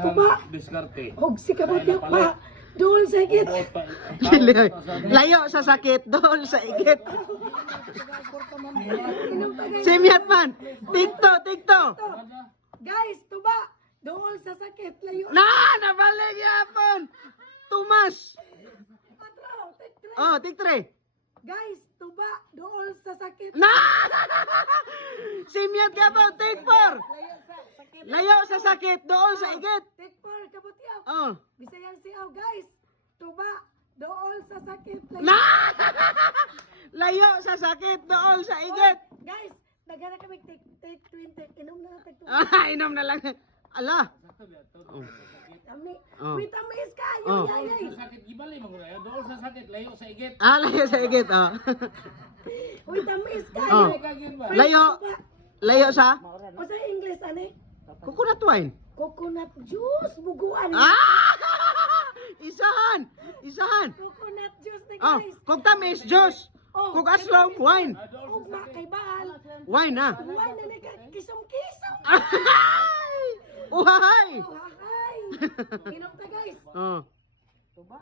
tuba. Og si kabutyo pa. Dool sa igit. Layo sa sakit, dool sa igit. Simyat man. Tikto. Guys, tuba. Dool sa sakit. Layo. Nabalik yapon. Tumas. Oh, tiktre. Guys, tuba. Dool sa sakit. Simyat ka po, take 4. Layo sa sakit, dool sa igit. Take 4, kabutyo. Oh. Bisayang siyaw, guys. Tuba. Dool sa sakit. Layo sa sakit, dool sa igit. Guys, nagana kami take 20. Inom na natin. Inom na lang. Ala. Kami. Oh. Wait, amis ka. Oh. Yay. Sakit gibali mo ya, dool sa sakit layo sa igit. Layo sa igit, oh. Wait, amis ka. Oh. Layo. Layo sa O sa English, ane? coconut wine. Coconut juice. Buguan. Isahan. Coconut juice na Oh, guys. kung tamis, juice. Oh, Kung aslong, wine. Ugma kay bahal. Wine na. Wine na nagkisong-kisong. Uhay! Oh, hi. Inom ta guys. Oh.